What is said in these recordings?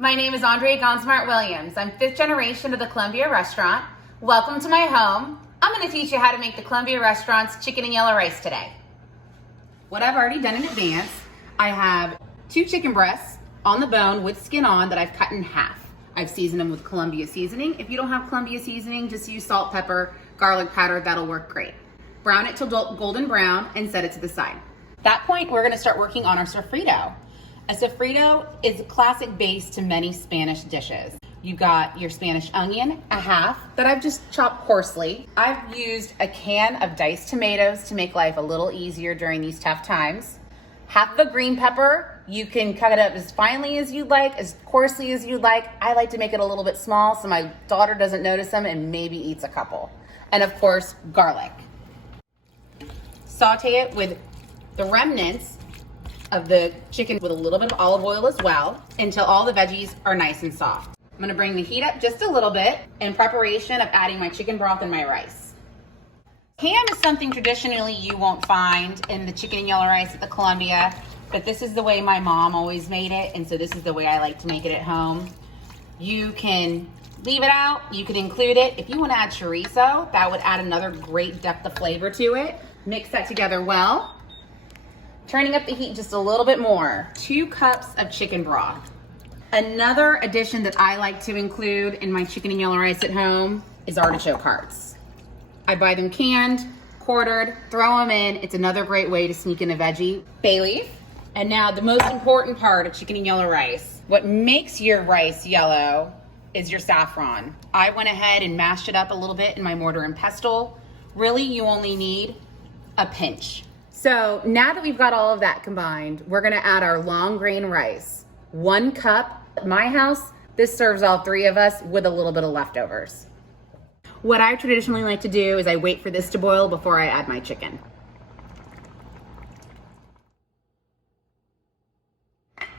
My name is Andrea Gonzmart Williams. I'm 5th generation of the Columbia restaurant. Welcome to my home. I'm going to teach you how to make the Columbia restaurant's chicken and yellow rice today. What I've already done in advance, I have 2 chicken breasts on the bone with skin on that I've cut in half. I've seasoned them with Columbia seasoning. If you don't have Columbia seasoning, just use salt, pepper, garlic powder. That'll work great. Brown it till golden brown and set it to the side. At that point, we're going to start working on our sofrito. A sofrito is a classic base to many Spanish dishes. You've got your Spanish onion, a half, that I've just chopped coarsely. I've used a can of diced tomatoes to make life a little easier during these tough times. Half of a green pepper. You can cut it up as finely as you'd like, as coarsely as you'd like. I like to make it a little bit small so my daughter doesn't notice them and maybe eats a couple. And of course, garlic. Saute it with the remnants of the chicken with a little bit of olive oil as well until all the veggies are nice and soft. I'm gonna bring the heat up just a little bit in preparation of adding my chicken broth and my rice. Ham is something traditionally you won't find in the chicken and yellow rice at the Columbia, but this is the way my mom always made it, and so this is the way I like to make it at home. You can leave it out, you can include it. If you wanna add chorizo, that would add another great depth of flavor to it. Mix that together well. Turning up the heat just a little bit more. 2 cups of chicken broth. Another addition that I like to include in my chicken and yellow rice at home is artichoke hearts. I buy them canned, quartered, throw them in. It's another great way to sneak in a veggie. Bay leaf. And now the most important part of chicken and yellow rice. What makes your rice yellow is your saffron. I went ahead and mashed it up a little bit in my mortar and pestle. Really, you only need a pinch. So now that we've got all of that combined, we're gonna add our long grain rice. 1 cup. At my house, this serves all 3 of us with a little bit of leftovers. What I traditionally like to do is I wait for this to boil before I add my chicken.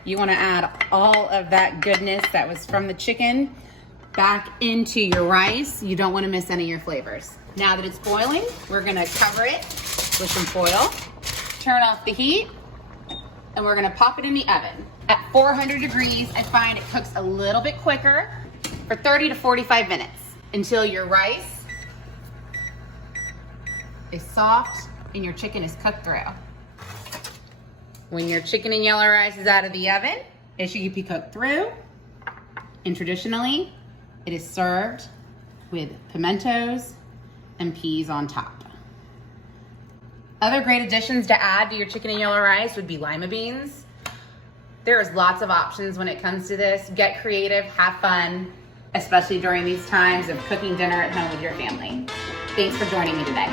You wanna add all of that goodness that was from the chicken back into your rice. You don't wanna miss any of your flavors. Now that it's boiling, we're gonna cover it with some foil. Turn off the heat, and we're gonna pop it in the oven. At 400 degrees, I find it cooks a little bit quicker for 30 to 45 minutes until your rice is soft and your chicken is cooked through. When your chicken and yellow rice is out of the oven, it should be cooked through. And traditionally, it is served with pimentos and peas on top. Other great additions to add to your chicken and yellow rice would be lima beans. There's lots of options when it comes to this. Get creative, have fun, especially during these times of cooking dinner at home with your family. Thanks for joining me today.